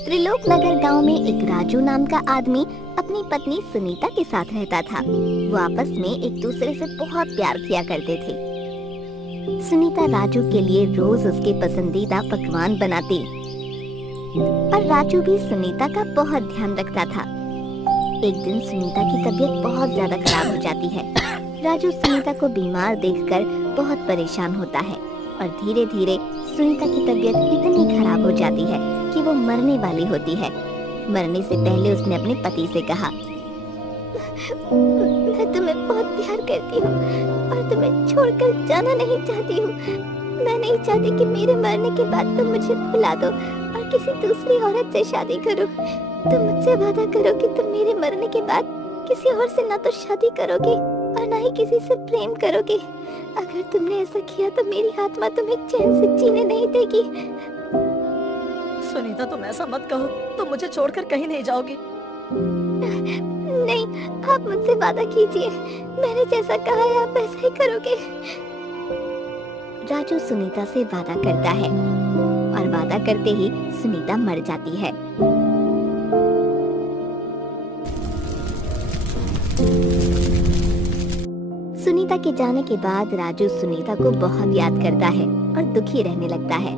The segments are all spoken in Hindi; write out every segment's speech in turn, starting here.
त्रिलोक नगर गांव में एक राजू नाम का आदमी अपनी पत्नी सुनीता के साथ रहता था। वो आपस में एक दूसरे से बहुत प्यार किया करते थे। सुनीता राजू के लिए रोज उसके पसंदीदा पकवान बनाती और राजू भी सुनीता का बहुत ध्यान रखता था। एक दिन सुनीता की तबीयत बहुत ज्यादा खराब हो जाती है। राजू सुनीता को बीमार देखकर बहुत परेशान होता है और धीरे धीरे सुनीता की तबीयत इतनी खराब हो जाती है कि वो मरने वाली होती है। मरने से पहले उसने अपने पति से कहा, मैं तुम्हें बहुत प्यार करती हूँ और तुम्हें छोड़कर जाना नहीं चाहती हूँ। मैं नहीं चाहती कि मेरे मरने के बाद तुम मुझे भुला दो और किसी दूसरी औरत से शादी करो। तुम मुझसे वादा करो कि तुम मेरे मरने के बाद किसी और से ना तो शादी करोगे और ना ही किसी से प्रेम करोगे। अगर तुमने ऐसा किया तो मेरी आत्मा तुम्हें चैन से जीने नहीं देगी। सुनीता, तुम ऐसा मत कहो, तुम मुझे छोड़कर कहीं नहीं जाओगी। नहीं, आप मुझसे वादा कीजिए, मैंने जैसा कहा है आप ऐसा ही करोगे। राजू सुनीता से वादा करता है और वादा करते ही सुनीता मर जाती है। सुनीता के जाने के बाद राजू सुनीता को बहुत याद करता है और दुखी रहने लगता है।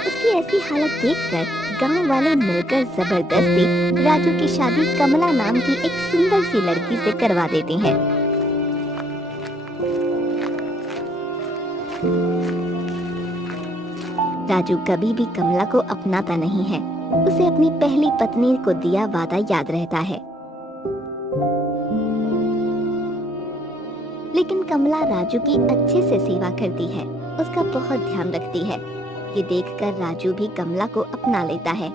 उसकी ऐसी हालत देखकर गांव वाले मिलकर जबरदस्ती राजू की शादी कमला नाम की एक सुंदर सी लड़की से करवा देते हैं। राजू कभी भी कमला को अपनाता नहीं है। उसे अपनी पहली पत्नी को दिया वादा याद रहता है। लेकिन कमला राजू की अच्छे से सेवा करती है, उसका बहुत ध्यान रखती है। ये देखकर राजू भी कमला को अपना लेता है।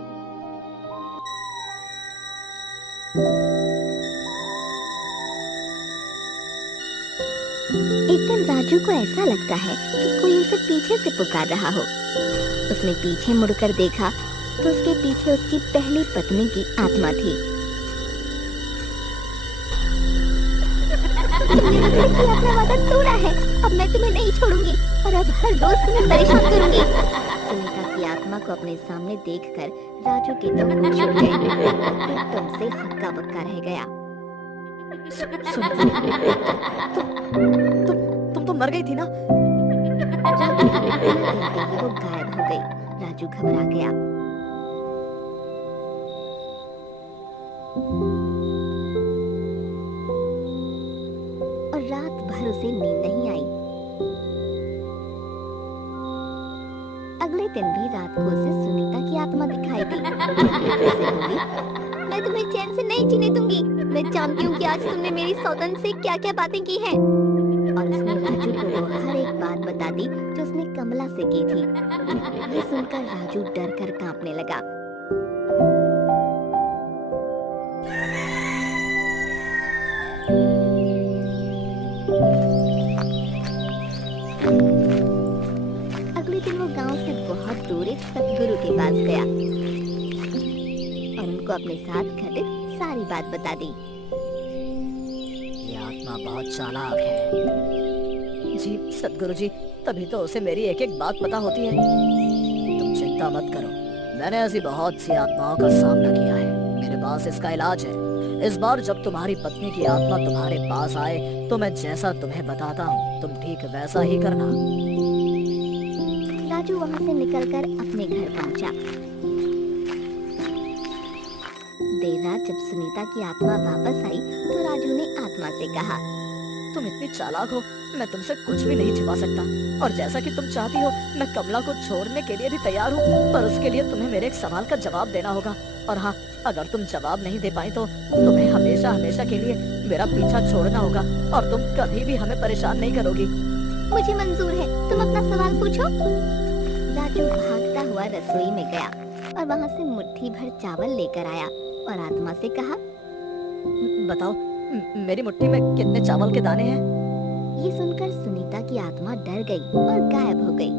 एक दिन राजू को ऐसा लगता है कि कोई उसे पीछे से पुकार रहा हो। उसने पीछे मुड़कर देखा तो उसके पीछे उसकी पहली पत्नी की आत्मा थी। तुमने मुझसे अपना वादा तोड़ा है, अब मैं तुम्हें नहीं छोड़ूंगी और अब हर रोज तुम्हें परेशान करूंगी। सुनीता की आत्मा को अपने सामने देखकर राजू के दम घुट गए। तुमसे हक्का बक्का रह गया। तुम तो मर गई थी ना? राजू को इतना कहते ही वो गायब हो गई। राजू घबरा गया। और रात भर उसे नींद नहीं आई। अगले दिन भी रात को उसे सुनीता की आत्मा दिखाई दी। उसे बोली, मैं तुम्हें चैन से नहीं जीने दूंगी। मैं जानती हूँ कि आज तुमने मेरी सौतन से क्या-क्या बातें की हैं। और उसने राजू को वो हर एक बात बता दी जो उसने कमला से की थी। ये सुनकर राजू डर कर कांपने लगा। अगले दिन वो गांव से बहुत दूर एक सतगुरु के पास गया और उनको अपने साथ घटित सारी बात बता दी। ये आत्मा बहुत चालाक है। जी सतगुरु जी, तभी तो उसे मेरी एक एक बात पता होती है। तुम चिंता मत करो, मैंने ऐसी बहुत सी आत्माओं का सामना किया है। मेरे पास इसका इलाज है। इस बार जब तुम्हारी पत्नी की आत्मा तुम्हारे पास आए तो मैं जैसा तुम्हें बताता हूँ तुम ठीक वैसा ही करना। राजू वहाँ से निकलकर अपने घर पहुँचा। देर रात जब सुनीता की आत्मा वापस आई तो राजू ने आत्मा से कहा, तुम इतनी चालाक हो, मैं तुमसे कुछ भी नहीं छिपा सकता। और जैसा कि तुम चाहती हो मैं कमला को छोड़ने के लिए भी तैयार हूँ, पर उसके लिए तुम्हें मेरे एक सवाल का जवाब देना होगा। और हाँ, अगर तुम जवाब नहीं दे पाई तो तुम्हें हमेशा हमेशा के लिए मेरा पीछा छोड़ना होगा और तुम कभी भी हमें परेशान नहीं करोगी। मुझे मंजूर है, तुम अपना सवाल पूछो। राजू भागता हुआ रसोई में गया और वहाँ से मुट्ठी भर चावल लेकर आया और आत्मा से कहा, बताओ मेरी मुट्ठी में कितने चावल के दाने हैं? ये सुनकर सुनीता की आत्मा डर गई और गायब हो गई।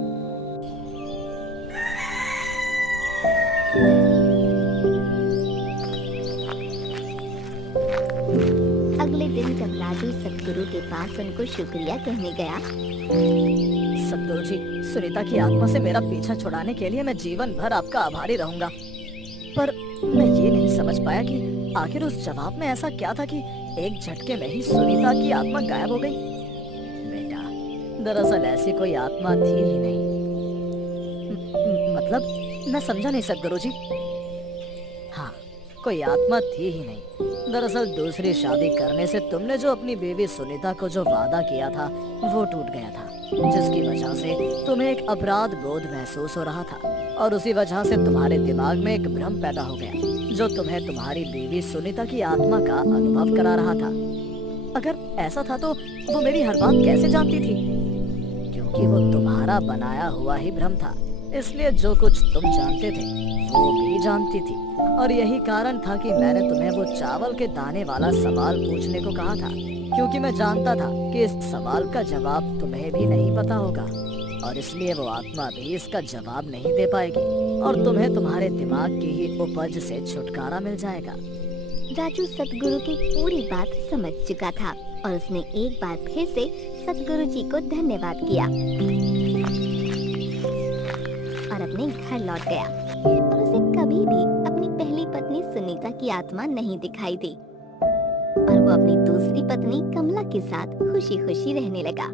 अगले दिन जब राजू सतगुरु के पास उनको शुक्रिया कहने गया। सतगुरु जी, सुनीता की आत्मा से मेरा पीछा छुड़ाने के लिए मैं जीवन भर आपका आभारी रहूंगा। पर मैं ये नहीं समझ पाया कि आखिर उस जवाब में ऐसा क्या था कि एक झटके में ही सुनीता की आत्मा गायब हो गई। बेटा, दरअसल ऐसी कोई आत्मा थी ही नहीं। मतलब मैं समझा नहीं सतगुरु जी। हाँ, कोई आत्मा थी ही नहीं। दरअसल दूसरी शादी करने से तुमने जो अपनी बीवी सुनीता को जो वादा किया था वो टूट गया था, जिसकी वजह से तुम्हें एक अपराध बोध महसूस हो रहा था और उसी वजह से तुम्हारे दिमाग में एक भ्रम पैदा हो गया जो तुम्हें तुम्हारी बीवी सुनीता की आत्मा का अनुभव करा रहा था। अगर ऐसा था तो वो मेरी हर बात कैसे जानती थी? क्योंकि वो तुम्हारा बनाया हुआ ही भ्रम था, इसलिए जो कुछ तुम जानते थे वो भी जानती थी। और यही कारण था कि मैंने तुम्हें वो चावल के दाने वाला सवाल पूछने को कहा था, क्योंकि मैं जानता था कि इस सवाल का जवाब तुम्हें भी नहीं पता होगा और इसलिए वो आत्मा भी इसका जवाब नहीं दे पाएगी और तुम्हें तुम्हारे दिमाग की ही उपज से छुटकारा मिल जाएगा। राजू सतगुरु की पूरी बात समझ चुका था और उसने एक बार फिर से सतगुरु जी को धन्यवाद किया और अपने घर लौट गया। और उसे कभी भी अपनी पहली पत्नी सुनीता की आत्मा नहीं दिखाई दी और वो अपनी दूसरी पत्नी कमला के साथ खुशी खुशी रहने लगा।